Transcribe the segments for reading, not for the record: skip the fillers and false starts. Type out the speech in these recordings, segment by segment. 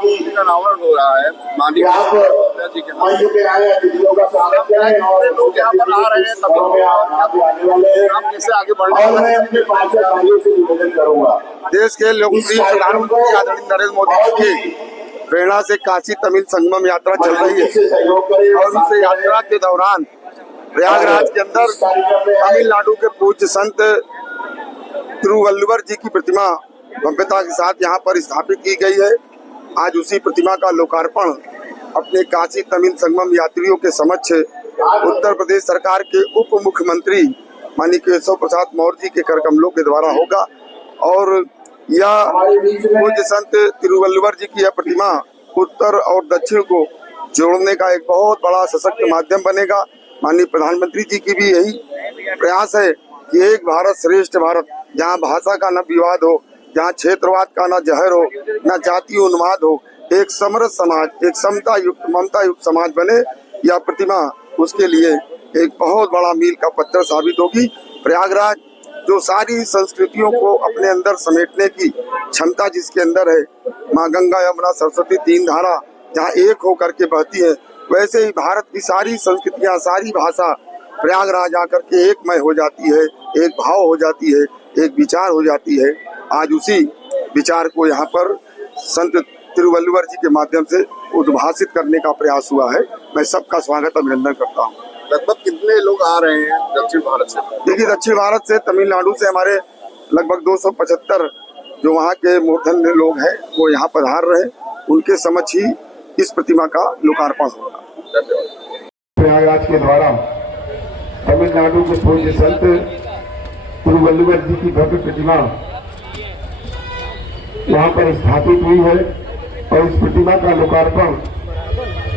का अनावरण हो रहा है माननीय जी के नाम लोग यहाँ पर आ रहे हैं तभी हम कैसे आगे बढ़ने देश के लोकप्रिय प्रधानमंत्री आदरणीय नरेंद्र मोदी जी की प्रेरणा से काशी तमिल संगमम यात्रा चल रही है और इस यात्रा के दौरान प्रयागराज के अंदर तमिलनाडु के पूज्य संत तिरुवल्लुवर जी की प्रतिमा भव्यता के साथ यहाँ पर स्थापित की गई है। आज उसी प्रतिमा का लोकार्पण अपने काशी तमिल संगमम यात्रियों के समक्ष उत्तर प्रदेश सरकार के उप मुख्यमंत्री माननीय केशव प्रसाद मौर्य जी के कर कमलों के द्वारा होगा और यह पूज्य संत तिरुवल्लुवर जी की यह प्रतिमा उत्तर और दक्षिण को जोड़ने का एक बहुत बड़ा सशक्त माध्यम बनेगा। माननीय प्रधानमंत्री जी की भी यही प्रयास है कि एक भारत श्रेष्ठ भारत, जहाँ भाषा का न विवाद हो, जहाँ क्षेत्रवाद का न जहर हो, न जातीय उन्माद हो, एक समरस समाज, एक समता युक्त ममता युक्त समाज बने। यह प्रतिमा उसके लिए एक बहुत बड़ा मील का पत्थर साबित होगी। प्रयागराज जो सारी संस्कृतियों को अपने अंदर समेटने की क्षमता जिसके अंदर है, माँ गंगा यमुना सरस्वती तीन धारा जहाँ एक होकर के बहती है, वैसे ही भारत की सारी संस्कृतियाँ, सारी भाषा प्रयागराज आकर के एकमय हो जाती है, एक भाव हो जाती है, एक विचार हो जाती है। आज उसी विचार को यहाँ पर संत तिरुवल्लुवर जी के माध्यम से उद्भाषित करने का प्रयास हुआ है। मैं सबका स्वागत अभिनंदन करता हूँ। लगभग कितने लोग आ रहे हैं दक्षिण भारत से? देखिए, दक्षिण भारत से तमिलनाडु से हमारे लगभग 275 जो वहाँ के मूर्धन्य लोग हैं वो यहाँ पधार रहे हैं। उनके समक्ष ही इस प्रतिमा का लोकार्पण होगा। प्रयागराज के द्वारा तमिलनाडु के पूज्य संत तिरुवल्लुवर जी की भव्य प्रतिमा यहाँ पर स्थापित हुई है और इस प्रतिमा का लोकार्पण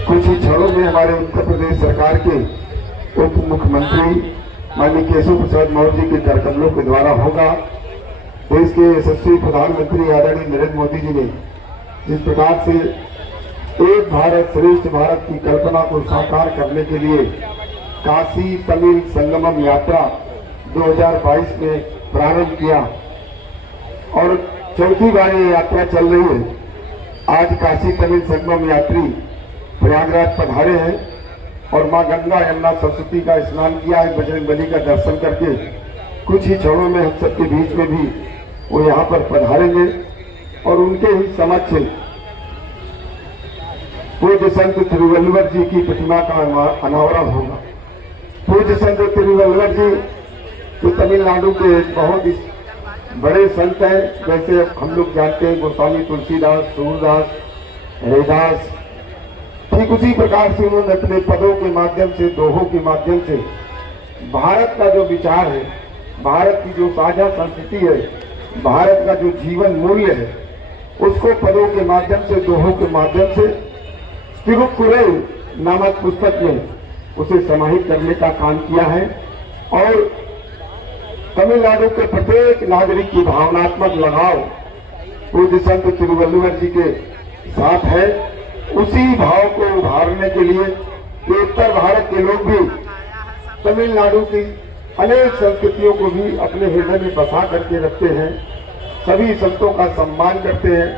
कुछ ही क्षणों में हमारे उत्तर प्रदेश सरकार के उप मुख्यमंत्री माननीय केशव प्रसाद मौर्य जी के कर कमलों के द्वारा होगा। देश के यशस्वी प्रधानमंत्री आदरणीय नरेंद्र मोदी जी ने जिस प्रकार से एक भारत श्रेष्ठ भारत की कल्पना को साकार करने के लिए काशी तमिल संगमम यात्रा 2022 में प्रारंभ किया और चौथी बार ये यात्रा चल रही है। आज काशी तमिल संगमम यात्री प्रयागराज पधारे हैं और मां गंगा यमुना सरस्वती का स्नान किया है, बजरंगबली का दर्शन करके कुछ ही क्षणों में हम सबके बीच में भी वो यहाँ पर पधारेंगे और उनके ही समक्ष पूज्य संत तिरुवल्लुवर जी की प्रतिमा का अनावरण होगा। पूज्य संत तिरुवल्लुवर जी तो तमिलनाडु के बहुत ही बड़े संत हैं। जैसे हम लोग जानते हैं गोस्वामी तुलसीदास, सूरदास, हरिदास, ठीक उसी प्रकार से उन्होंने अपने पदों के माध्यम से, दोहों के माध्यम से भारत का जो विचार है, भारत की जो साझा संस्कृति है, भारत का जो जीवन मूल्य है, उसको पदों के माध्यम से, दोहों के माध्यम से तिरुकुरल नामक पुस्तक में उसे समाहित करने का काम किया है और तमिलनाडु के प्रत्येक नागरिक की भावनात्मक लगाव पूज्य संत तिरुवल्लुवर जी के साथ है। उसी भाव को उभारने के लिए उत्तर भारत के लोग भी तमिलनाडु की अनेक संस्कृतियों को भी अपने हृदय में बसा करके रखते हैं, सभी संतों का सम्मान करते हैं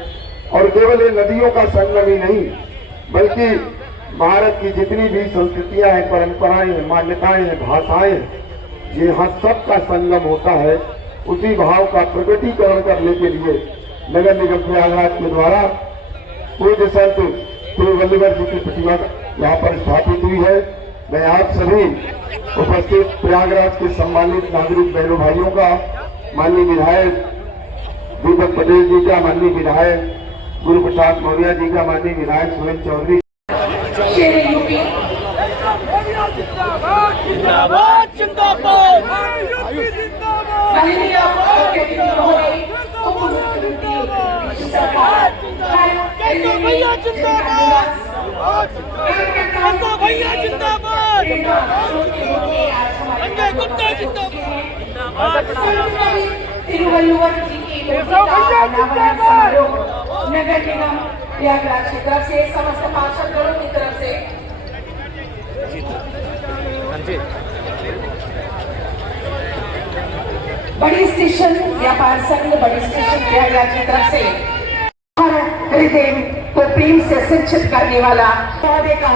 और केवल ये नदियों का संगम ही नहीं बल्कि भारत की जितनी भी संस्कृतियां हैं, परंपराएं हैं, मान्यताएं हैं, भाषाएं हैं, यहाँ सबका संगम होता है। उसी भाव का प्रकटीकरण करने के लिए नगर निगम प्रयागराज के द्वारा पूज्य संत तिरुवल्लुवर जी की प्रतिमा यहाँ पर स्थापित हुई है। मैं आप सभी उपस्थित प्रयागराज के सम्मानित नागरिक बहनों भाइयों का, माननीय विधायक दीपक पटेल जी का, माननीय विधायक गुरु प्रसाद मौर्य जी का, माननीय विधायक सुरेश चौधरी तिरुवल्लुवर जी की नगर निगम प्रयागराज की तरफ से, समस्त पार्षद दलों की तरफ से बड़ी स्टेशन व्यापार संघ बड़ी स्टेशन प्रयागराज की तरफ से हृदय प्रेम से सिंचित करने वाला महोदय का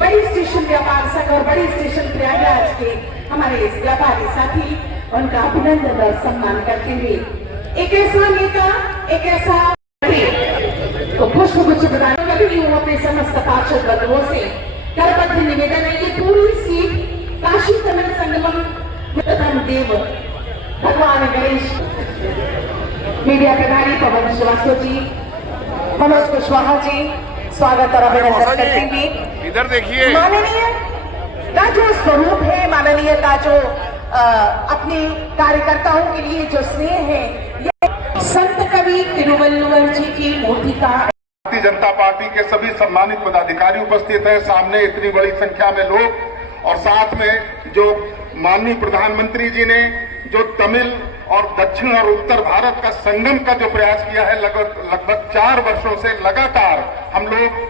बड़ी स्टेशन व्यापार संघ और बड़ी स्टेशन प्रयागराज के हमारे इस व्यापारी साथी उनका अभिनंदन और सम्मान करते हुए एक ऐसा नेता, एक ऐसा तो पुष्प गुच्छ प्रदान करती हूँ अपने समस्त पार्षद बंधुओं से करबद्ध निवेदन है कि पूरी सीट काशी तमिल संगमम प्रथम देव भगवान गणेश मीडिया प्रभारी पवन श्रीवास्तव जी, मनोज कुशवाहा जी स्वागत और अभिनंदन करते हुए इधर देखिए माननीय का जो स्वरूप है, माननीय का जो अपने कार्यकर्ताओं के लिए जो स्नेह है, ये संत कवि तिरुवल्लुवर जी की मूर्ति का। भारतीय जनता पार्टी के सभी सम्मानित पदाधिकारी उपस्थित हैं, सामने इतनी बड़ी संख्या में लोग और साथ में जो माननीय प्रधानमंत्री जी ने जो तमिल और दक्षिण और उत्तर भारत का संगम का जो प्रयास किया है, लगभग 4 वर्षों से लगातार हम लोग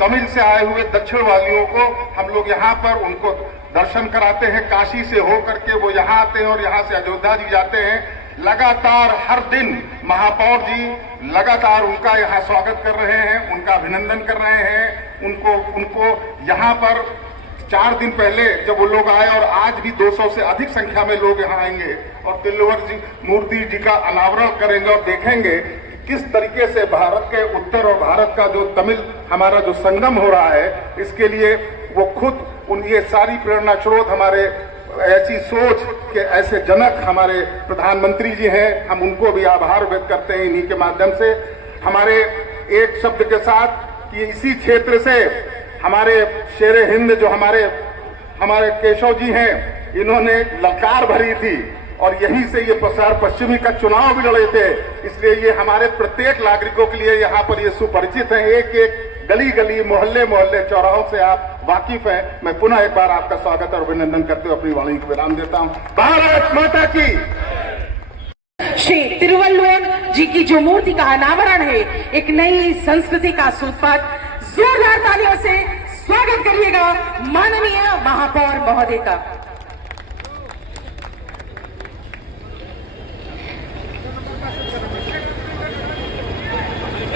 तमिल से आए हुए दक्षिण वालियों को हम लोग यहाँ पर उनको दर्शन कराते हैं, काशी से होकर के वो यहाँ आते हैं और यहाँ से अयोध्या जी जाते हैं। लगातार हर दिन महापौर जी लगातार उनका यहाँ स्वागत कर रहे हैं, उनका अभिनंदन कर रहे हैं। उनको यहाँ पर 4 दिन पहले जब वो लोग आए और आज भी 200 से अधिक संख्या में लोग यहाँ आएंगे और तिरुवल्लुवर जी मूर्ति जी का अनावरण करेंगे और देखेंगे किस तरीके से भारत के उत्तर और भारत का जो तमिल हमारा जो संगम हो रहा है, इसके लिए वो खुद ये सारी प्रेरणा स्रोत हमारे ऐसी सोच के ऐसे जनक हमारे प्रधानमंत्री जी हैं। हम उनको भी आभार व्यक्त करते हैं इन्हीं के माध्यम से। हमारे एक शब्द के साथ कि इसी क्षेत्र से हमारे शेरे हिंद जो हमारे केशव जी हैं, इन्होंने ललकार भरी थी और यहीं से ये प्रसार पश्चिमी का चुनाव भी लड़े थे, इसलिए ये हमारे प्रत्येक नागरिकों के लिए यहाँ पर ये सुपरिचित हैं। एक एक गली गली मोहल्ले मोहल्ले चौराहों से आप वाकिफ हैं। मैं पुनः एक बार आपका स्वागत और अभिनंदन करते हुए अपनी वाणी को विराम देता हूँ। भारत माता की। श्री तिरुवल्लुवर जी की जो मूर्ति का अनावरण है, एक नई संस्कृति का सूत्रपात, जोरदार तालियों से स्वागत करिएगा माननीय महापौर महोदय का।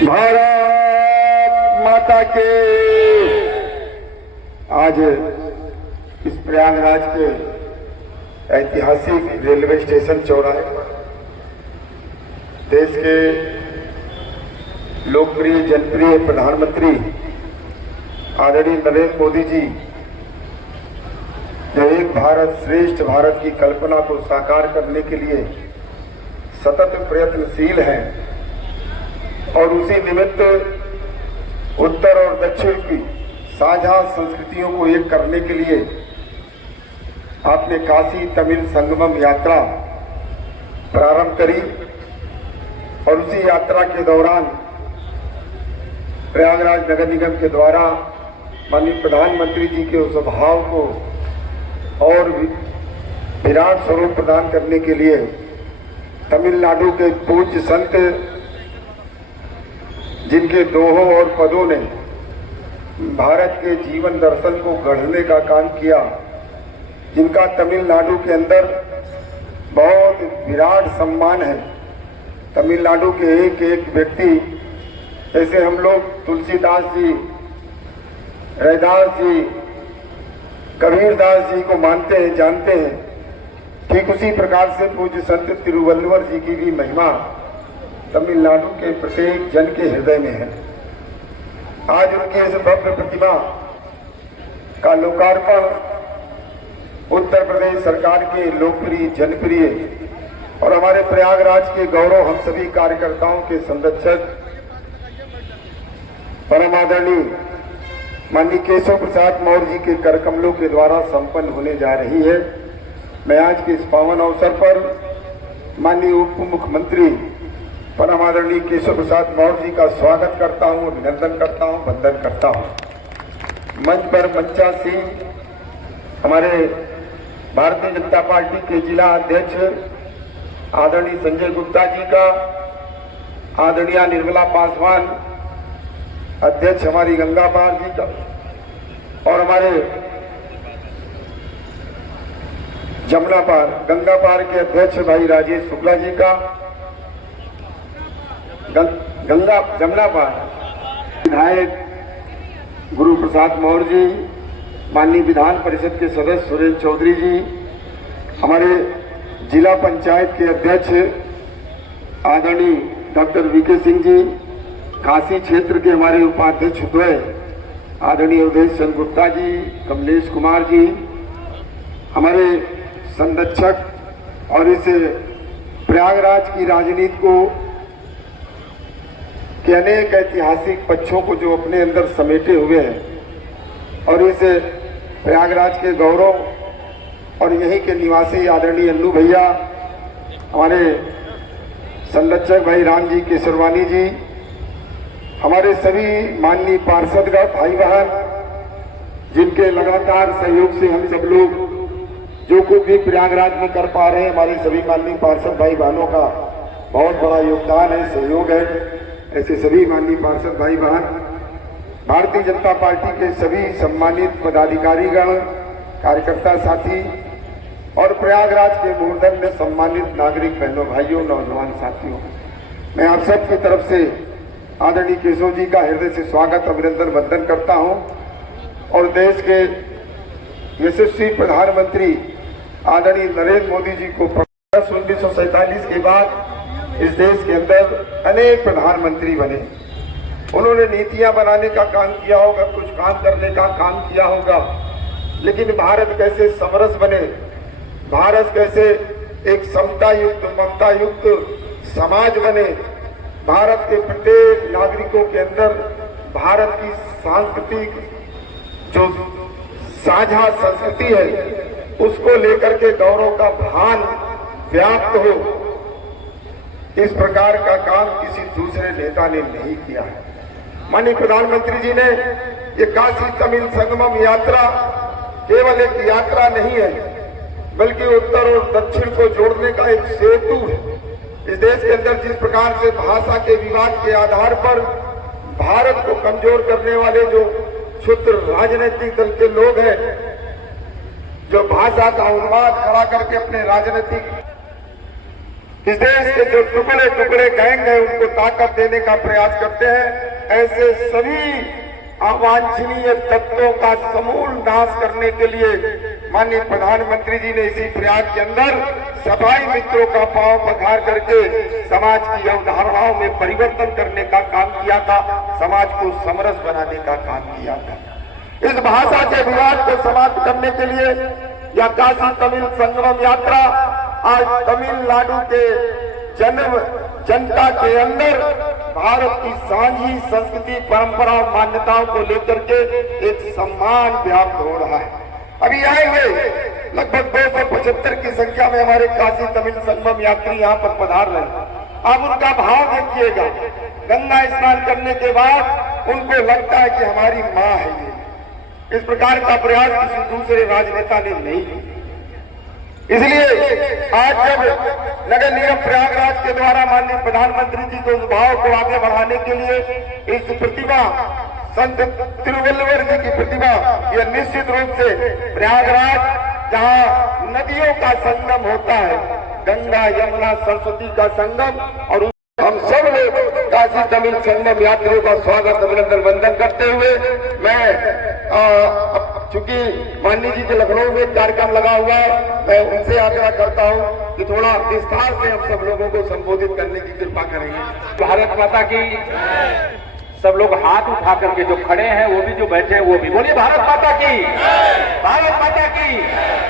भारत माता के। आज इस प्रयागराज के ऐतिहासिक रेलवे स्टेशन चौराहे पर देश के लोकप्रिय जनप्रिय प्रधानमंत्री आदरणीय नरेंद्र मोदी जी जो एक भारत श्रेष्ठ भारत की कल्पना को साकार करने के लिए सतत प्रयत्नशील हैं और उसी निमित्त उत्तर और दक्षिण की साझा संस्कृतियों को एक करने के लिए आपने काशी तमिल संगमम यात्रा प्रारंभ करी और उसी यात्रा के दौरान प्रयागराज नगर निगम के द्वारा माननीय प्रधानमंत्री जी के उस भाव को और विराट स्वरूप प्रदान करने के लिए तमिलनाडु के पूज्य संत जिनके दोहों और पदों ने भारत के जीवन दर्शन को गढ़ने का काम किया, जिनका तमिलनाडु के अंदर बहुत विराट सम्मान है। तमिलनाडु के एक एक व्यक्ति, जैसे हम लोग तुलसीदास जी, रैदास जी, कबीरदास जी को मानते हैं, जानते हैं, ठीक उसी प्रकार से पूज्य संत तिरुवल्लुवर जी की भी महिमा तमिलनाडु के प्रत्येक जन के हृदय में है। आज उनकी इस भव्य प्रतिमा का लोकार्पण उत्तर प्रदेश सरकार के लोकप्रिय जनप्रिय और हमारे प्रयागराज के गौरव हम सभी कार्यकर्ताओं के संरक्षक परम आदरणीय माननीय केशव प्रसाद मौर्य जी के कर कमलों के द्वारा संपन्न होने जा रही है। मैं आज के इस पावन अवसर पर माननीय उप मुख्यमंत्री परम आदरणीय केशव प्रसाद मौर्य जी का स्वागत करता हूं, अभिनंदन करता हूं, वंदन करता हूं। मंच पर मंचासीन हमारे भारतीय जनता पार्टी के जिला अध्यक्ष आदरणीय संजय गुप्ता जी का, आदरणीय निर्मला पासवान अध्यक्ष हमारी गंगा पार जी का और हमारे गंगा पार के अध्यक्ष भाई राजेश शुक्ला जी का, जमुना पार विधायक गुरु प्रसाद मौर्य जी, माननीय विधान परिषद के सदस्य सुरेश चौधरी जी, हमारे जिला पंचायत के अध्यक्ष आदरणीय डॉक्टर वीके सिंह जी, काशी क्षेत्र के हमारे उपाध्यक्ष द्वय आदरणीय उदय चंद्र गुप्ता जी, कमलेश कुमार जी, हमारे संरक्षक और इस प्रयागराज की राजनीति को के अनेक ऐतिहासिक पक्षों को जो अपने अंदर समेटे हुए हैं और इस प्रयागराज के गौरव और यहीं के निवासी आदरणीय अन्नू भैया, हमारे संरक्षक भाई राम जी केसरवानी जी, हमारे सभी माननीय पार्षदगण भाई बहन, जिनके लगातार सहयोग से हम सब लोग जो कुछ भी प्रयागराज में कर पा रहे हैं, हमारे सभी माननीय पार्षद भाई बहनों का बहुत बड़ा योगदान है, सहयोग है। ऐसे सभी माननीय पार्षद भाई बहन, भारतीय जनता पार्टी के सभी सम्मानित पदाधिकारीगण, कार्यकर्ता साथी और प्रयागराज के मूर्धन्य सम्मानित नागरिक बहनों भाइयों, नौजवान साथियों, मैं आप सब की तरफ से आदरणीय केशव जी का हृदय से स्वागत, अभिनंदन, वंदन करता हूं और देश के यशस्वी प्रधानमंत्री आदरणीय नरेंद्र मोदी जी को 1947 के बाद इस देश के अंदर अनेक प्रधानमंत्री बने। उन्होंने नीतियां बनाने का काम किया होगा, कुछ काम करने का काम किया होगा, लेकिन भारत कैसे समरस बने, भारत कैसे एक समता युक्त, ममता युक्त समाज बने, भारत के प्रत्येक नागरिकों के अंदर भारत की सांस्कृतिक जो साझा संस्कृति है उसको लेकर के गौरव का भान व्याप्त हो, इस प्रकार का काम किसी दूसरे नेता ने नहीं किया है। माननीय प्रधानमंत्री जी ने ये काशी तमिल संगमम यात्रा केवल एक यात्रा नहीं है, बल्कि उत्तर और दक्षिण को जोड़ने का एक सेतु है। इस देश के अंदर जिस प्रकार से भाषा के विवाद के आधार पर भारत को कमजोर करने वाले जो क्षुद्र राजनीतिक दल के लोग हैं, जो भाषा का उन्माद खड़ा करके अपने राजनीतिक इस देश के जो टुकड़े टुकड़े गैंग है उनको ताकत देने का प्रयास करते हैं, ऐसे सभी अवांछनीय तत्वों का समूल नाश करने के लिए माननीय प्रधानमंत्री जी ने इसी प्रयास के अंदर सफाई मित्रों का पांव पखार करके समाज की अवधारणाओं में परिवर्तन करने का काम किया था, समाज को समरस बनाने का काम किया था। इस भाषा के विवाद को समाप्त करने के लिए यह काशी तमिल संगमम यात्रा आज तमिलनाडु के जनता के अंदर भारत की साझी संस्कृति, परंपरा, मान्यताओं को लेकर के एक सम्मान व्याप्त हो रहा है। अभी आए हुए लगभग 275 की संख्या में हमारे काशी तमिल संगमम यात्री यहाँ पर पधार रहे हैं। आप उनका भाव देखिएगा, गंगा स्नान करने के बाद उनको लगता है कि हमारी माँ है ये। इस प्रकार का प्रयास किसी दूसरे राजनेता ने नहीं किया। इसलिए आज जब नगर निगम प्रयागराज के द्वारा माननीय प्रधानमंत्री जी के उस भाव को आगे बढ़ाने के लिए इस प्रतिमा संत तिरुवल्लुवर जी की प्रतिमा, यह निश्चित रूप से प्रयागराज जहां नदियों का संगम होता है, गंगा यमुना सरस्वती का संगम, और हम सब लोग काशी तमिल संगम यात्रियों का स्वागत, अभिनंदन, वंदन करते हुए मैं चूंकि माननीय जी के लखनऊ में कार्यक्रम लगा हुआ है, मैं उनसे आग्रह करता हूं कि थोड़ा विस्तार से हम सब लोगों को संबोधित करने की कृपा करेंगे। भारत माता की सब लोग हाथ उठा करके जो खड़े हैं वो भी, जो बैठे हैं वो भी, बोलिए भारत माता की, भारत माता की,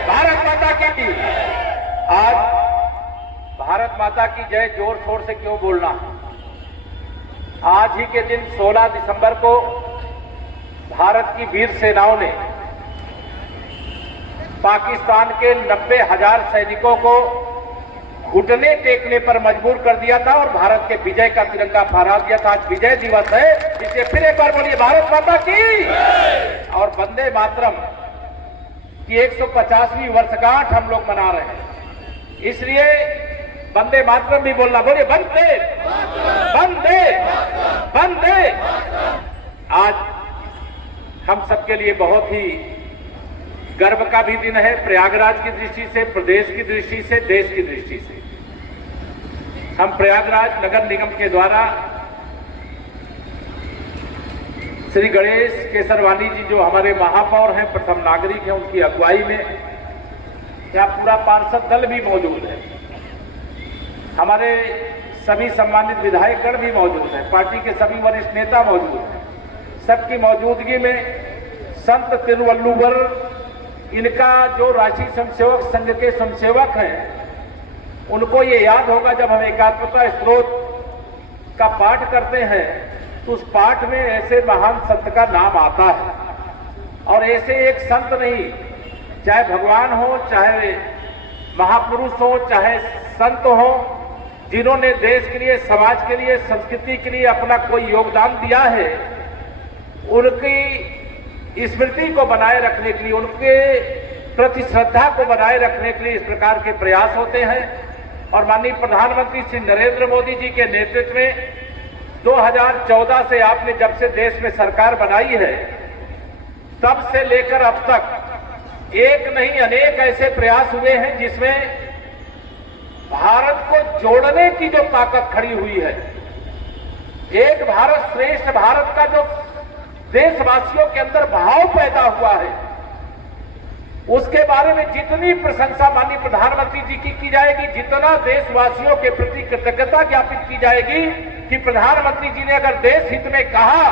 भारत माता की। आज भारत माता की जय जोर शोर से क्यों बोलना? आज ही के दिन 16 दिसंबर को भारत की वीर सेनाओं ने पाकिस्तान के 90,000 सैनिकों को घुटने टेकने पर मजबूर कर दिया था और भारत के विजय का तिरंगा फहरा दिया था। आज विजय दिवस है, इसे फिर एक बार बोलिए भारत माता की। और वंदे मातरम की 150वीं वर्षगांठ हम लोग मना रहे हैं, इसलिए वंदे मातरम भी बोलना, बोलिए वंदे वंदे वंदे। आज हम सबके लिए बहुत ही गर्व का भी दिन है, प्रयागराज की दृष्टि से, प्रदेश की दृष्टि से, देश की दृष्टि से। हम प्रयागराज नगर निगम के द्वारा श्री गणेश केसरवानी जी जो हमारे महापौर हैं, प्रथम नागरिक हैं, उनकी अगुवाई में यहाँ पूरा पार्षद दल भी मौजूद है। हमारे सभी सम्मानित विधायकगण भी मौजूद हैं, पार्टी के सभी वरिष्ठ नेता मौजूद हैं। सबकी मौजूदगी में संत तिरुवल्लुवर, इनका जो राष्ट्रीय स्वयंसेवक संघ के स्वयंसेवक हैं, उनको ये याद होगा जब हम एकात्मता स्त्रोत का पाठ करते हैं तो उस पाठ में ऐसे महान संत का नाम आता है। और ऐसे एक संत नहीं, चाहे भगवान हो, चाहे महापुरुष हो, चाहे संत हो, जिन्होंने देश के लिए, समाज के लिए, संस्कृति के लिए अपना कोई योगदान दिया है, उनकी स्मृति को बनाए रखने के लिए, उनके प्रति श्रद्धा को बनाए रखने के लिए इस प्रकार के प्रयास होते हैं। और माननीय प्रधानमंत्री श्री नरेंद्र मोदी जी के नेतृत्व में 2014 से आपने जब से देश में सरकार बनाई है, तब से लेकर अब तक एक नहीं अनेक ऐसे प्रयास हुए हैं जिसमें भारत को जोड़ने की जो ताकत खड़ी हुई है, एक भारत श्रेष्ठ भारत का जो देशवासियों के अंदर भाव पैदा हुआ है, उसके बारे में जितनी प्रशंसा माननीय प्रधानमंत्री जी की जाएगी, जितना देशवासियों के प्रति कृतज्ञता ज्ञापित की जाएगी कि प्रधानमंत्री जी ने अगर देश हित में कहा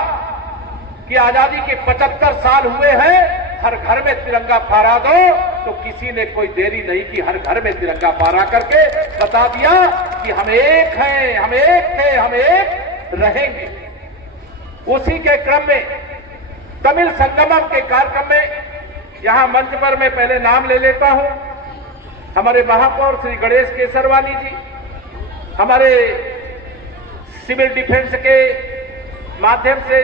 कि आजादी के 75 साल हुए हैं, हर घर में तिरंगा फहरा दो, तो किसी ने कोई देरी नहीं की, हर घर में तिरंगा फहरा करके बता दिया कि हम एक हैं, हम एक थे, हम एक रहेंगे। उसी के क्रम में तमिल संगमम के कार्यक्रम में यहां मंच पर मैं पहले नाम ले लेता हूं, हमारे महापौर श्री गणेश केसरवानी जी, हमारे सिविल डिफेंस के माध्यम से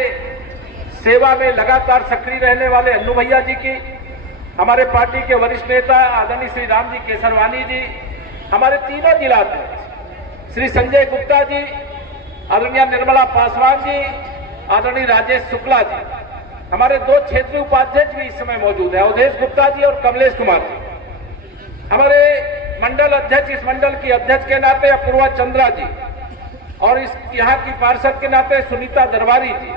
सेवा में लगातार सक्रिय रहने वाले अन्नू भैया जी की, हमारे पार्टी के वरिष्ठ नेता आदरणीय श्री राम जी केसरवानी जी, हमारे तीनों जिलाध्यक्ष श्री संजय गुप्ता जी, आदरणीय निर्मला पासवान जी, आदरणीय राजेश शुक्ला जी, हमारे 2 क्षेत्रीय उपाध्यक्ष भी इस समय मौजूद है, अवधेश गुप्ता जी और कमलेश कुमार जी, हमारे मंडल अध्यक्ष, इस मंडल की अध्यक्ष के नाते अपूर्वा चंद्रा जी, और इस यहाँ की पार्षद के नाते सुनीता दरबारी जी,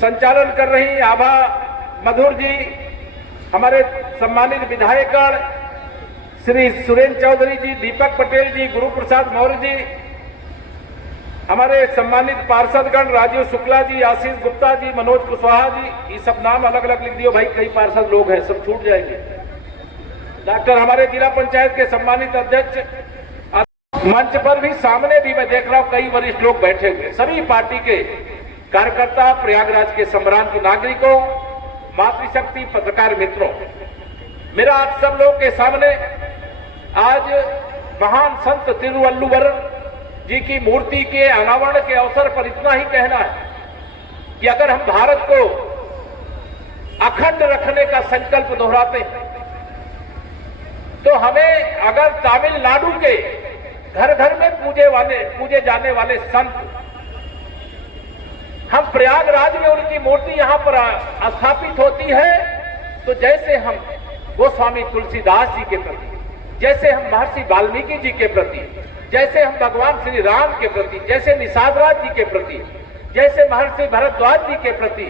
संचालन कर रही आभा मधुर जी, हमारे सम्मानित विधायकगण श्री सुरेंद्र चौधरी जी, दीपक पटेल जी, गुरु प्रसाद मौर्य जी, हमारे सम्मानित पार्षदगण राजीव शुक्ला जी, आशीष गुप्ता जी, मनोज कुशवाहा जी, ये सब नाम अलग अलग लिख दियो भाई, कई पार्षद लोग हैं, सब छूट जाएंगे। डॉक्टर हमारे जिला पंचायत के सम्मानित अध्यक्ष, मंच पर भी, सामने भी मैं देख रहा हूं कई वरिष्ठ लोग बैठे हुए, सभी पार्टी के कार्यकर्ता, प्रयागराज के संभ्रांत नागरिकों, मातृशक्ति पत्रकार मित्रों, मेरा आप सब लोग के सामने आज महान संत तिरुवल्लुवर जी की मूर्ति के अनावरण के अवसर पर इतना ही कहना है कि अगर हम भारत को अखंड रखने का संकल्प दोहराते हैं, तो हमें अगर तमिलनाडु के घर घर में पूजे जाने वाले संत, हम प्रयागराज में उनकी मूर्ति यहां पर स्थापित होती है, तो जैसे हम गोस्वामी तुलसीदास जी के प्रति, जैसे हम महर्षि वाल्मीकि जी के प्रति, जैसे हम भगवान श्री राम के प्रति, जैसे निषाद राज जी के प्रति, जैसे महर्षि भरद्वाज जी के प्रति,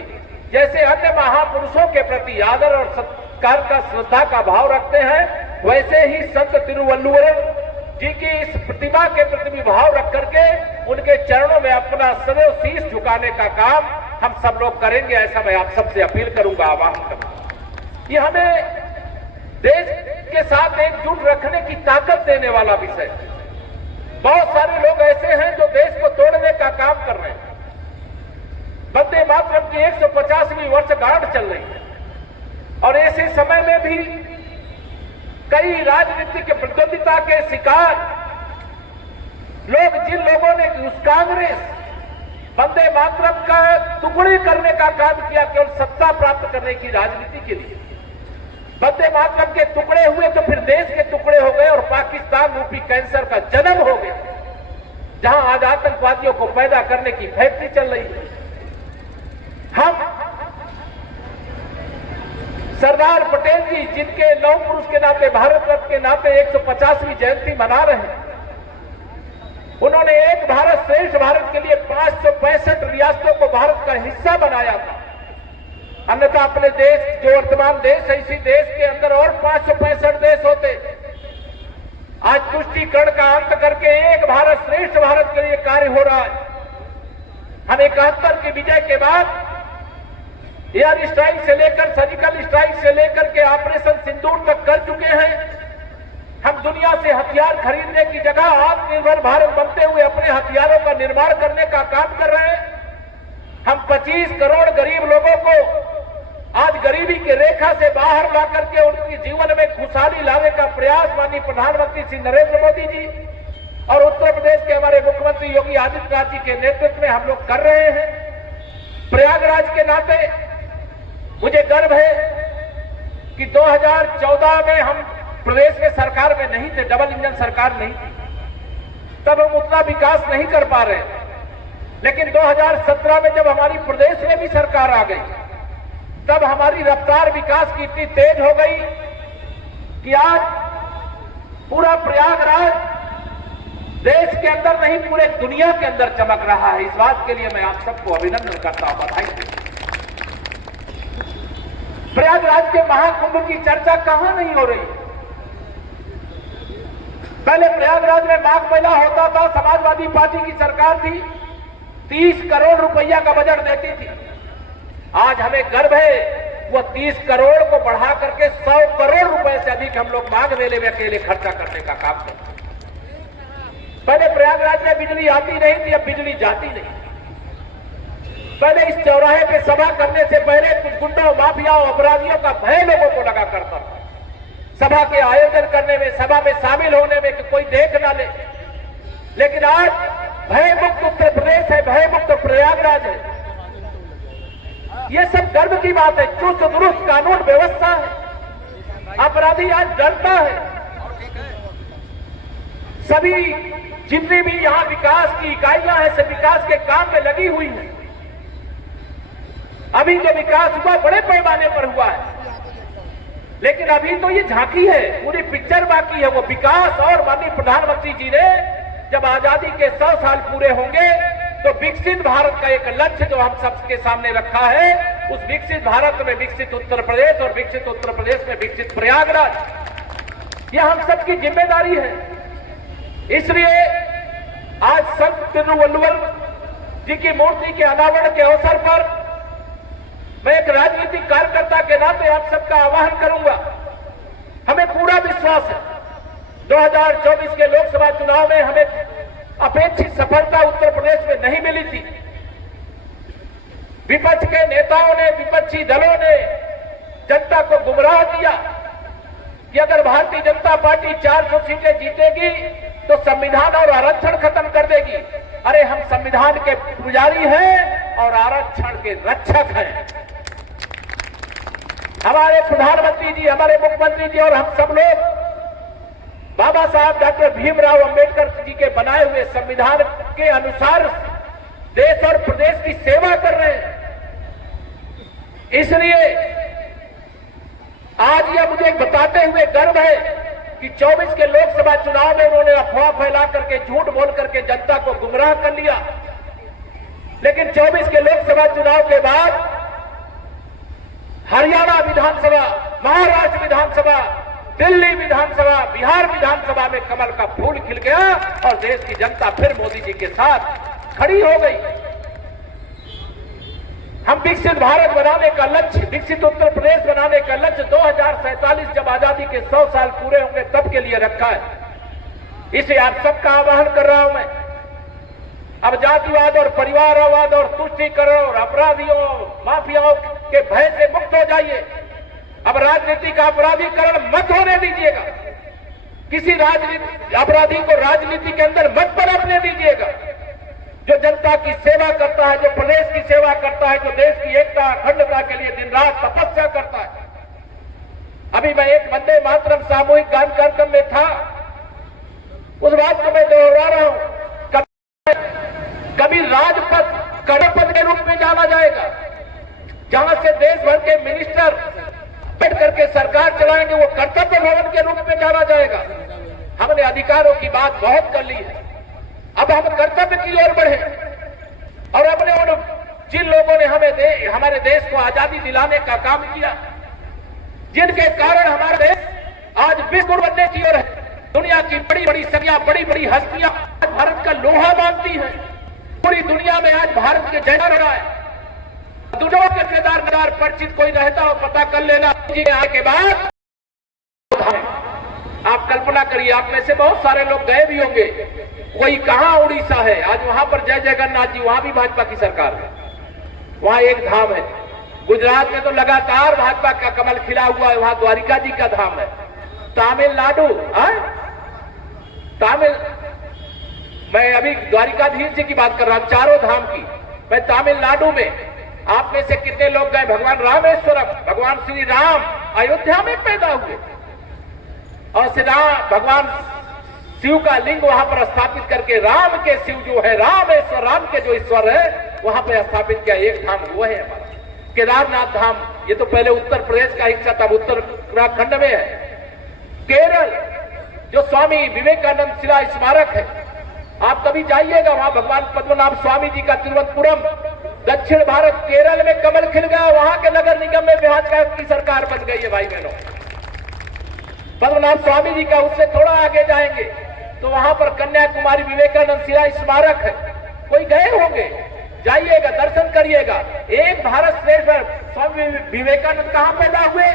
जैसे अन्य महापुरुषों के प्रति आदर और सत्कार का, श्रद्धा का भाव रखते हैं, वैसे ही संत तिरुवल्लुवर जी की इस प्रतिमा के प्रति भी भाव रख करके उनके चरणों में अपना सदैव शीश झुकाने का काम हम सब लोग करेंगे, ऐसा मैं आप सबसे अपील करूंगा, आह्वान करूंगा। ये हमें देश के साथ एकजुट रखने की ताकत देने वाला विषय। बहुत सारे लोग ऐसे हैं जो देश को तोड़ने का काम कर रहे हैं। वंदे मातरम की 150वीं वर्षगांठ चल रही है, और ऐसे समय में भी कई राजनीतिक प्रतिद्वंदिता के शिकार लोग, जिन लोगों ने उस कांग्रेस वंदे मातरम का टुकड़े करने का काम किया केवल सत्ता प्राप्त करने की राजनीति के लिए, वंदे मातरम के टुकड़े हुए तो फिर देश के टुकड़े हो गए और पाकिस्तान रूपी कैंसर का जन्म हो गया, जहां आज आतंकवादियों को पैदा करने की फैक्ट्री चल रही है। हम सरदार पटेल जी, जिनके लौह पुरुष के नाते, भारत रत्न के नाते 150वीं जयंती मना रहे हैं, उन्होंने एक भारत श्रेष्ठ भारत के लिए 565 रियासतों को भारत का हिस्सा बनाया था। अन्यथा अपने देश, जो वर्तमान देश है, इसी देश के अंदर और 565 देश होते। आज तुष्टीकरण का अंत करके एक भारत श्रेष्ठ भारत के लिए कार्य हो रहा है। हम 71 की विजय के बाद एयर स्ट्राइक से लेकर सर्जिकल स्ट्राइक से लेकर के ऑपरेशन सिंदूर तक कर चुके हैं। हम दुनिया से हथियार खरीदने की जगह आत्मनिर्भर भारत बनते हुए अपने हथियारों का निर्माण करने का काम कर रहे हैं। हम 25 करोड़ गरीब लोगों को आज गरीबी की रेखा से बाहर ला करके उनके जीवन में खुशहाली लाने का प्रयास माननीय प्रधानमंत्री श्री नरेंद्र मोदी जी और उत्तर प्रदेश के हमारे मुख्यमंत्री योगी आदित्यनाथ जी के नेतृत्व में हम लोग कर रहे हैं। प्रयागराज के नाते मुझे गर्व है कि 2014 में हम प्रदेश में सरकार में नहीं थे, डबल इंजन सरकार नहीं थी, तब हम उतना विकास नहीं कर पा रहे। लेकिन 2017 में जब हमारी प्रदेश में भी सरकार आ गई, तब हमारी रफ्तार विकास की इतनी तेज हो गई कि आज पूरा प्रयागराज देश के अंदर नहीं पूरे दुनिया के अंदर चमक रहा है। इस बात के लिए मैं आप सबको अभिनंदन करता हूं, बधाई देता हूं। प्रयागराज के महाकुंभ की चर्चा कहां नहीं हो रही। पहले प्रयागराज में माघ मेला होता था, समाजवादी पार्टी की सरकार थी, 30 करोड़ रुपया का बजट देती थी। आज हमें गर्व है वो 30 करोड़ को बढ़ा करके 100 करोड़ रुपए से अधिक हम लोग माघ मेले में अकेले खर्चा करने का काम करते। पहले प्रयागराज में बिजली आती नहीं थी, अब बिजली जाती नहीं। पहले इस चौराहे पे सभा करने से पहले कुछ गुंडों, माफियाओं, अपराधियों का भय लोगों को लगा करता था। सभा के आयोजन करने में, सभा में शामिल होने में कि कोई देख ना ले। लेकिन आज भय मुक्त उत्तर प्रदेश है, भय मुक्त प्रयागराज है। ये सब गर्व की बात है। चुस्त दुरुस्त कानून व्यवस्था है, अपराधी आज डरता है। सभी जितनी भी यहां विकास की इकाइयां हैं, सब विकास के काम में लगी हुई है। अभी जो विकास हुआ बड़े पैमाने पर हुआ है, लेकिन अभी तो ये झांकी है, पूरी पिक्चर बाकी है वो विकास। और माननीय प्रधानमंत्री जी ने जब आजादी के 100 साल पूरे होंगे तो विकसित भारत का एक लक्ष्य जो हम सबके सामने रखा है, उस विकसित भारत में विकसित उत्तर प्रदेश और विकसित उत्तर प्रदेश में विकसित प्रयागराज, यह हम सबकी जिम्मेदारी है। इसलिए आज संत तिरुवल्लुवर जी की मूर्ति के अनावरण के अवसर पर मैं एक राजनीतिक कार्यकर्ता के नाते आप सबका आह्वान करूंगा। हमें पूरा विश्वास है 2024 के लोकसभा चुनाव में हमें अपेक्षित सफलता उत्तर प्रदेश में नहीं मिली थी। विपक्ष के नेताओं ने, विपक्षी दलों ने जनता को गुमराह किया कि अगर भारतीय जनता पार्टी 400 सीटें जीतेगी तो संविधान और आरक्षण खत्म कर देगी। अरे हम संविधान के पुजारी हैं और आरक्षण के रक्षक हैं। हमारे प्रधानमंत्री जी, हमारे मुख्यमंत्री जी और हम सब लोग बाबा साहब डॉक्टर भीमराव अंबेडकर जी के बनाए हुए संविधान के अनुसार देश और प्रदेश की सेवा कर रहे हैं। इसलिए आज यह मुझे बताते हुए गर्व है कि 24 के लोकसभा चुनाव में उन्होंने अफवाह फैला करके, झूठ बोल करके जनता को गुमराह कर लिया। लेकिन 24 के लोकसभा चुनाव के बाद हरियाणा विधानसभा, महाराष्ट्र विधानसभा, दिल्ली विधानसभा, बिहार विधानसभा में कमल का फूल खिल गया और देश की जनता फिर मोदी जी के साथ खड़ी हो गई। हम विकसित भारत बनाने का लक्ष्य, विकसित उत्तर प्रदेश बनाने का लक्ष्य 2047 जब आजादी के 100 साल पूरे होंगे तब के लिए रखा है। इसे आप सबका आह्वान कर रहा हूं मैं। अब जातिवाद और परिवारवाद और तुष्टीकरण और अपराधियों, माफियाओं के भय से मुक्त हो जाइए। अब राजनीति का अपराधीकरण मत होने दीजिएगा। किसी राजनीति अपराधी को राजनीति के अंदर मत पनपने दीजिएगा। जो जनता की सेवा करता है, जो प्रदेश की सेवा करता है, जो देश की एकता अखंडता के लिए दिन रात तपस्या करता है। अभी मैं एक वंदे मातरम सामूहिक गान कार्यक्रम में था, उस बात को मैं दोहरा रहा हूं। कभी राजपथ कड़पथ के रूप में जाना जाएगा, जहां से देश भर के मिनिस्टर बैठ करके सरकार चलाएंगे, वो कर्तव्य भवन के रूप में जाना जाएगा। हमने अधिकारों की बात बहुत कर ली है, अब हम कर्तव्य की ओर बढ़े और अपने उन जिन लोगों ने हमारे देश को आजादी दिलाने का काम किया, जिनके कारण हमारा देश आज विश्व बनने की ओर है। दुनिया की बड़ी बड़ी सदियां, बड़ी बड़ी हस्तियां भारत का लोहा मानती है। पूरी दुनिया में आज भारत के जयकार रहा है। दुनिया के केदार परिचित कोई रहता हो पता कर लेना। जी आने के बाद आप कल्पना करिए, आप में से बहुत सारे लोग गए भी होंगे। कोई कहां उड़ीसा है, आज वहां पर जय जगन्नाथ जी, वहां भी भाजपा की सरकार है, वहां एक धाम है। गुजरात में तो लगातार भाजपा का कमल खिला हुआ है, वहां द्वारिका जी का धाम है। तमिलनाडु, मैं अभी द्वारिकाधीश जी की बात कर रहा हूं, चारों धाम की। मैं तमिलनाडु में, आप में से कितने लोग गए भगवान रामेश्वरम? भगवान श्री राम अयोध्या में पैदा हुए और भगवान शिव का लिंग वहां पर स्थापित करके राम के शिव जो है रामेश्वर, राम के जो ईश्वर है वहां पर स्थापित किया। एक धाम वो है हमारा केदारनाथ धाम। ये तो पहले उत्तर प्रदेश का हिस्सा था, उत्तराखंड में है। केरल जो स्वामी विवेकानंद शिला स्मारक है, आप कभी जाइएगा, वहां भगवान पद्मनाभ स्वामी जी का तिरुवनंतपुरम। दक्षिण भारत केरल में कमल खिल गया, वहां के नगर निगम में भाजपा की सरकार बन गई है भाई बहनों। पद्मनाभ स्वामी जी का उससे थोड़ा आगे जाएंगे तो वहां पर कन्याकुमारी विवेकानंद शिला स्मारक है। कोई गए होंगे, जाइएगा, दर्शन करिएगा। एक भारत श्रेष्ठ भारत। स्वामी विवेकानंद कहां पैदा हुए?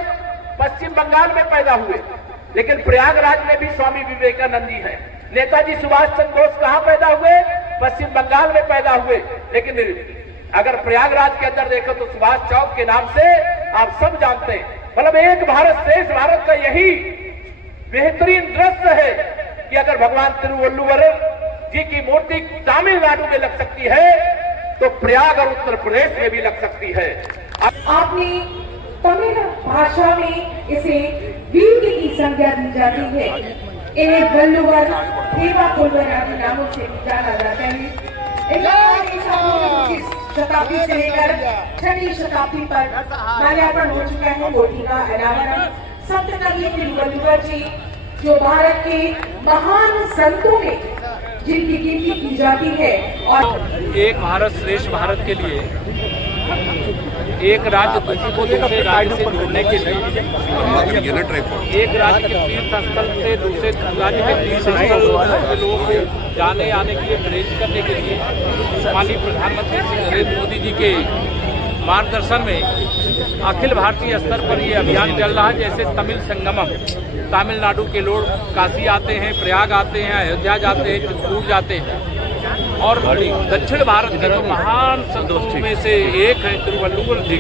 पश्चिम बंगाल में पैदा हुए, लेकिन प्रयागराज में भी स्वामी विवेकानंद जी हैं। नेताजी सुभाष चंद्र बोस कहां पैदा हुए? पश्चिम बंगाल में पैदा हुए, लेकिन अगर प्रयागराज के अंदर देखो तो सुभाष चौक के नाम से आप सब जानते हैं। मतलब एक भारत श्रेष्ठ भारत का यही बेहतरीन दृश्य है कि अगर भगवान तिरुवल्लुवर जी की मूर्ति तमिलनाडु में लग सकती है तो प्रयाग और उत्तर प्रदेश में भी लग सकती है। आपने तमिल भाषा में इसे वीर की संज्ञा दी जाती है। इन्हें वल्लुवर, हेमा पुलवर आदि नामों से भी जाना जाता है। शताब्दी से लेकर 6वीं शताब्दी पर माल्यार्पण हो चुका है। मूर्ति का अनावरण संत कवि तिरुवल्लुवर जी, जो भारत के महान संतों में जिनकी गिनती की जाती है। और एक भारत श्रेष्ठ भारत के लिए, एक राज्य को दूसरे राज्य से जोड़ने के लिए, एक राज्य के तीर्थ स्थल से दूसरे राज्य के तीर्थ स्थल के लोगों को जाने आने के लिए प्रेरित करने के लिए माननीय प्रधानमंत्री श्री नरेंद्र मोदी जी के मार्गदर्शन में अखिल भारतीय स्तर पर ये अभियान चल रहा है। जैसे तमिल संगमम, तमिलनाडु के लोग काशी आते हैं, प्रयाग आते हैं, अयोध्या जाते हैं, चित्रकूट जाते हैं। और दक्षिण भारत के जो महान संतों में से एक है तिरुवल्लुवर जी,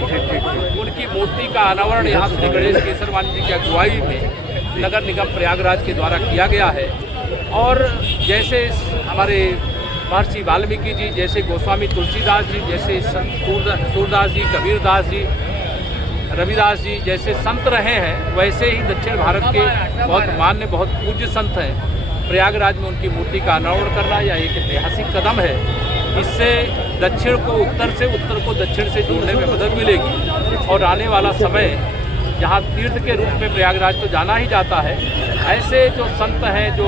उनकी मूर्ति का अनावरण यहाँ श्री गणेश केसरवानी जी की अगुवाई में नगर निगम प्रयागराज के द्वारा किया गया है। और जैसे हमारे महर्षि वाल्मीकि जी, जैसे गोस्वामी तुलसीदास जी, जैसे सूरदास जी, कबीरदास जी, रविदास जी जैसे संत रहे हैं, वैसे ही दक्षिण भारत के बहुत मान्य, बहुत पूज्य संत हैं। प्रयागराज में उनकी मूर्ति का अनावरण करना यह एक ऐतिहासिक कदम है। इससे दक्षिण को उत्तर से, उत्तर को दक्षिण से जोड़ने में मदद मिलेगी। और आने वाला समय जहाँ तीर्थ के रूप में प्रयागराज तो जाना ही जाता है, ऐसे जो संत हैं, जो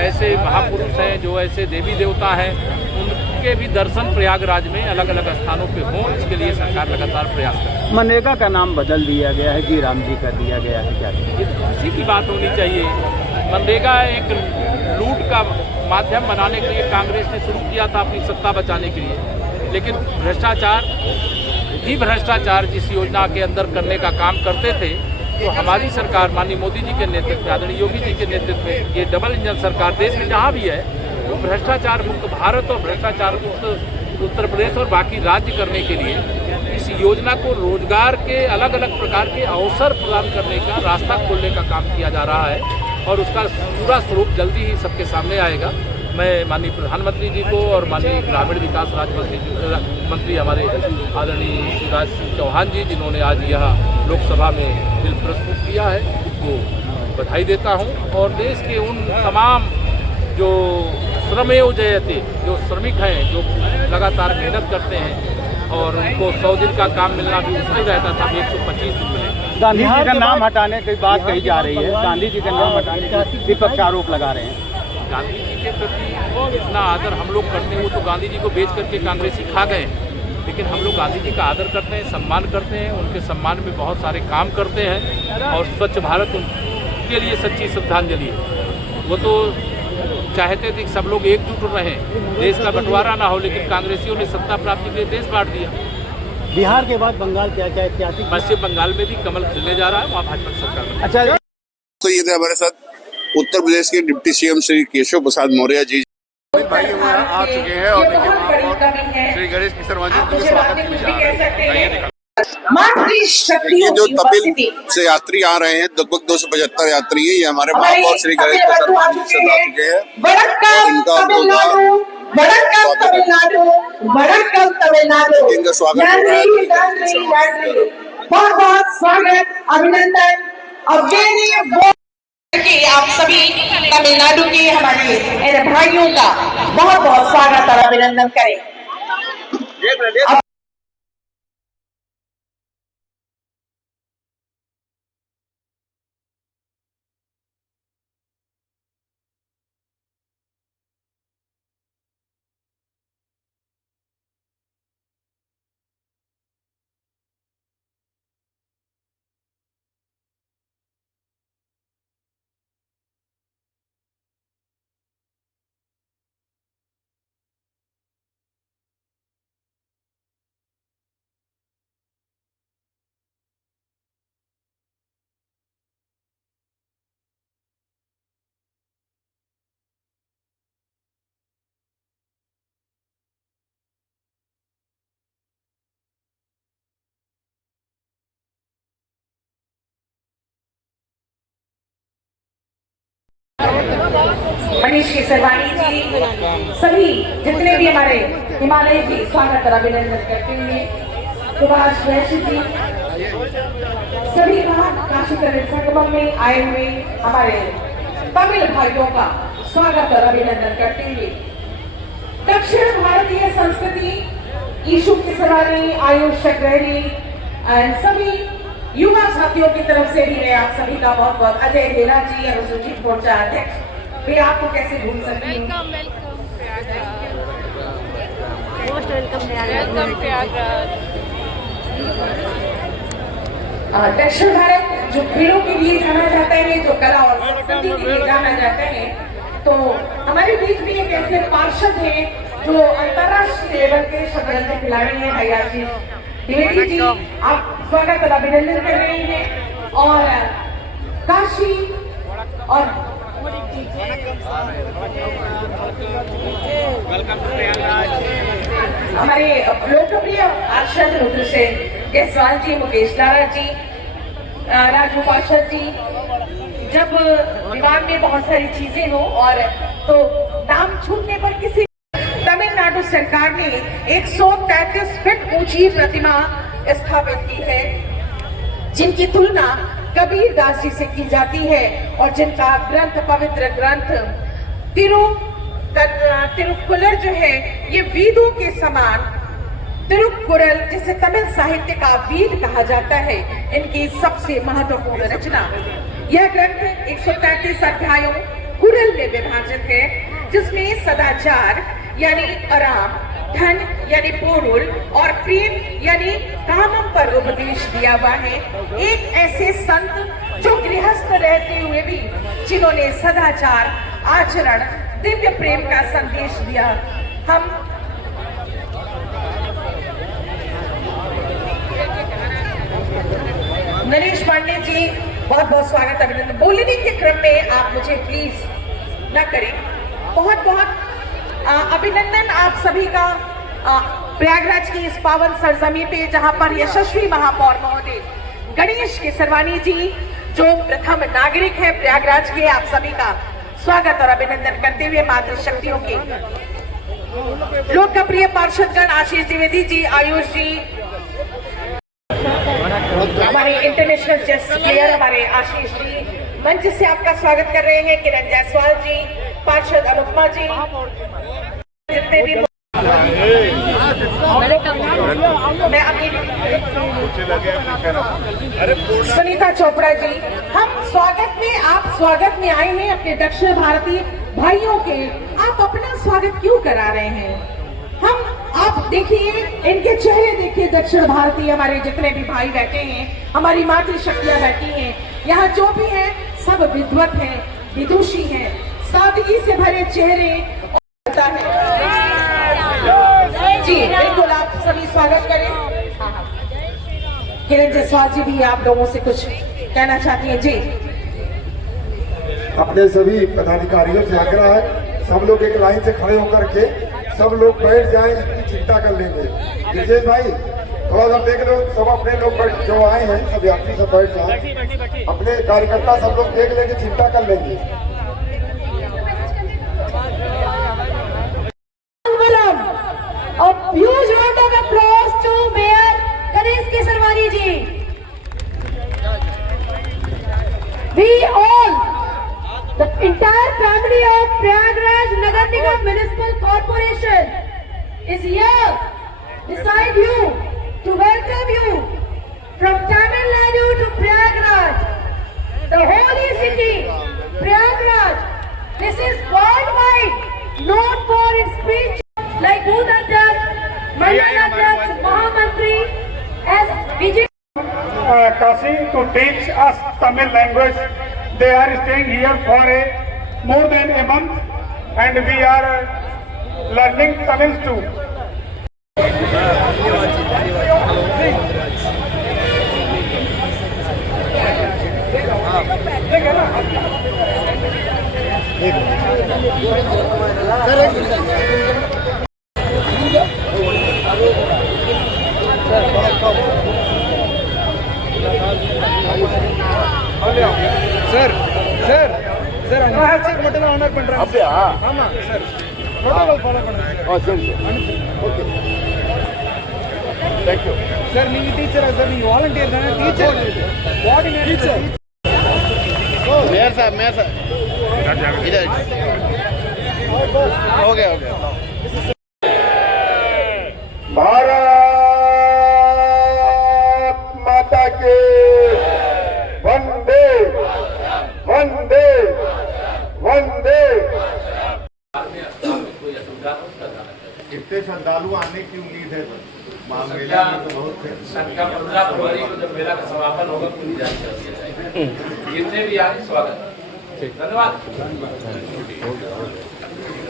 ऐसे महापुरुष हैं, जो ऐसे देवी देवता हैं, उनके भी दर्शन प्रयागराज में अलग अलग स्थानों पे हों, इसके लिए सरकार लगातार प्रयास कर रही है। मनरेगा का नाम बदल दिया गया है, जी राम जी कर दिया गया है, क्या ये तो खुशी की बात होनी चाहिए। मनरेगा एक लूट का माध्यम बनाने के लिए कांग्रेस ने शुरू किया था अपनी सत्ता बचाने के लिए, लेकिन भ्रष्टाचार जिस योजना के अंदर करने का काम करते थे, तो हमारी सरकार माननीय मोदी जी के नेतृत्व, आदरणीय योगी जी के नेतृत्व में ये डबल इंजन सरकार देश में जहाँ भी है वो भ्रष्टाचार मुक्त भारत और भ्रष्टाचार मुक्त उत्तर प्रदेश और बाकी राज्य करने के लिए इस योजना को रोजगार के अलग अलग प्रकार के अवसर प्रदान करने का रास्ता खोलने का काम किया जा रहा है। और उसका पूरा स्वरूप जल्दी ही सबके सामने आएगा। मैं माननीय प्रधानमंत्री जी को और माननीय ग्रामीण विकास राज्य मंत्री हमारे आदरणीय शिवराज सिंह चौहान जी, जिन्होंने आज यह लोकसभा में बिल प्रस्तुत किया है, उनको बधाई देता हूं। और देश के उन तमाम जो श्रमेव जयते, जो श्रमिक हैं, जो लगातार मेहनत करते हैं और उनको 100 दिन का काम मिलना भी उसमें रहता था, 125 दिन मिले। गांधी जी का नाम हटाने की बात कही जा रही है, गांधी जी का नाम हटाने का विपक्ष आरोप लगा रहे हैं। गांधी जी के प्रति जितना आदर हम लोग करते हैं, वो तो गांधी जी को बेच करके कांग्रेसी खा गए। लेकिन हम लोग गांधी जी का आदर करते हैं, सम्मान करते हैं, उनके सम्मान में बहुत सारे काम करते हैं और स्वच्छ भारत उनके लिए सच्ची श्रद्धांजलि है। वो तो चाहते थे कि सब लोग एकजुट रहें, देश का बंटवारा ना हो, लेकिन कांग्रेसियों ने सत्ता प्राप्ति के लिए देश बांट दिया। बिहार के बाद बंगाल क्या क्या ऐतिहासिक पश्चिम बंगाल में भी कमल खिलने जा रहा है, वहाँ भाजपा की सरकार में। अच्छा, तो ये थे हमारे साथ उत्तर प्रदेश के डिप्टी सीएम श्री केशव प्रसाद मौर्य जी। भाई आ चुके हैं और श्री गणेश किशोर उनके स्वागत के लिए ये जो तमिल से यात्री आ रहे हैं, लगभग 275 यात्री है, ये हमारे महापौर श्री गणेश प्रसाद जी से आ चुके हैं। इनका इनका स्वागत हो रहा है। बहुत बहुत स्वागत, अभिनंदन और कि आप सभी तमिलनाडु के हमारे इन भाइयों का बहुत बहुत स्वागत और अभिनंदन करें। मनीष केसरवानी जी, सभी जितने भी हमारे हिमालय जी स्वागत और अभिनंदन करते हुए, सुभाष वैश्य जी, सभी काशी तमिल संगमम में आए हुए हमारे तमिल भाइयों का स्वागत और अभिनंदन करते हुए, दक्षिण भारतीय संस्कृति ईशु केसरवानी, आयुष चक्रहरी सभी युवा साथियों की तरफ से भी मैं आप सभी का बहुत बहुत, अजय हेरा जी, अनुसूचित मोर्चा अध्यक्ष, मैं आपको कैसे भूल सकती हूँ। दक्षिण भारत जो खेलों के लिए जाना जाता है, जो कला और संस्कृति के लिए जाना जाता है, तो हमारे बीच में एक ऐसे पार्षद हैं जो अंतर्राष्ट्रीय लेवल के शतरंज खिलाड़ी हैं, भाई आशीष द्विवेदी जी, आप स्वागत और अभिनंदन कर रहे हैं। और काशी और हमारे लोकप्रिय पार्षद रुद्रसेन जायसवाल जी, मुकेश लारा जी, राजू पार्षद जी, जब दिमाग में बहुत सारी चीजें हो और तो नाम छूटने पर किसी, तमिलनाडु सरकार ने 133 फीट ऊंची प्रतिमा स्थापित की है, जिनकी तुलना कबीर दास जी से की जाती है और जिनका ग्रंथ, पवित्र ग्रंथ तिरुक्कुलर जो है, ये वेदों के समान, तिरुक्कुरल जिसे तमिल साहित्य का वेद कहा जाता है, इनकी सबसे महत्वपूर्ण रचना। यह ग्रंथ 133 अध्यायों कुरल में विभाजित है, जिसमें सदाचार यानी आराम, धन यानी पोरुल और प्रेम यानी कामम पर उपदेश दिया हुआ है। एक ऐसे संत जो गृहस्थ रहते हुए भी जिन्होंने सदाचार, आचरण, दिव्य प्रेम का संदेश दिया। हम नरेश पांडे जी, बहुत बहुत स्वागत, अभिनंदन। बोलने के क्रम में आप मुझे प्लीज ना करें। बहुत बहुत अभिनंदन आप सभी का प्रयागराज की इस पावन सरजमी पे, जहां पर यशस्वी महापौर महोदय गणेश केसरवानी जी, जो प्रथम नागरिक है प्रयागराज के, आप सभी का स्वागत और अभिनंदन करते हुए मातृशक्तियों के लोकप्रिय पार्षदगण आशीष द्विवेदी जी, आयुष जी, हमारे इंटरनेशनल चेस प्लेयर हमारे आशीष जी, मंच से आपका स्वागत कर रहे हैं किरण जायसवाल जी, पार्षद अनुपमा जी, जितने भी मैं अभी सुनीता चोपड़ा जी, हम स्वागत में आए हैं अपने दक्षिण भारतीय भाइयों के। आप अपना स्वागत क्यों करा रहे हैं? हम आप देखिए इनके चेहरे देखिए, दक्षिण भारतीय हमारे जितने भी भाई बैठे हैं, हमारी मातृशक्तियां बैठी हैं, यहाँ जो भी हैं सब विद्वत हैं, विदुषी हैं, सादगी से भरे चेहरे होता है। जी बिल्कुल, आप सभी स्वागत करें। किरण जायसवाल जी भी आप लोगों से कुछ कहना चाहती हैं। जी अपने सभी पदाधिकारियों से आग्रह है, सब लोग एक लाइन से खड़े होकर के सब लोग बैठ जाएं, इसकी चिंता कर लेंगे। विजय भाई थोड़ा सा देख लो, सब अपने लोग जो आए हैं सब यात्री सब बैठ जाए, अपने कार्यकर्ता सब लोग देख लेंगे, चिंता कर लेंगे। A huge round of applause to Mayor Ganesh Kesarwani ji. We all, the entire family of Prayagraj Nagar Nigam Municipal Corporation is here beside you to welcome you from Tamil Nadu to Prayagraj, the holy city, Prayagraj. This is worldwide known for its preaching. Like Booth Adhyaksh, Mandal Adhyaksh, Mahamantri, as Vijay Kashi to teach us Tamil language. They are staying here for more than a month, and we are learning Tamil too. Sir sir sir அவங்க handshake மட்டும் தான் honour பண்றாங்க. அப்படியே ஆமா sir, protocol follow பண்ணுங்க. சரி okay, thank you sir. நீங்க டீச்சரா சார்? நீங்க வாலண்டியர் தானே? டீச்சர் கோஆர்டினேட்டர் டீச்சர் मेयर साहब इधर हो गया भारत माता के वंदे वंदे वंदे। इतने श्रद्धालु आने की उम्मीद है। मेला में तो बहुत संख्या 15 फरवरी को जब मेला का समापन होगा पूरी जारी कर दिया जाएगा। जितने भी आए स्वागत, धन्यवाद।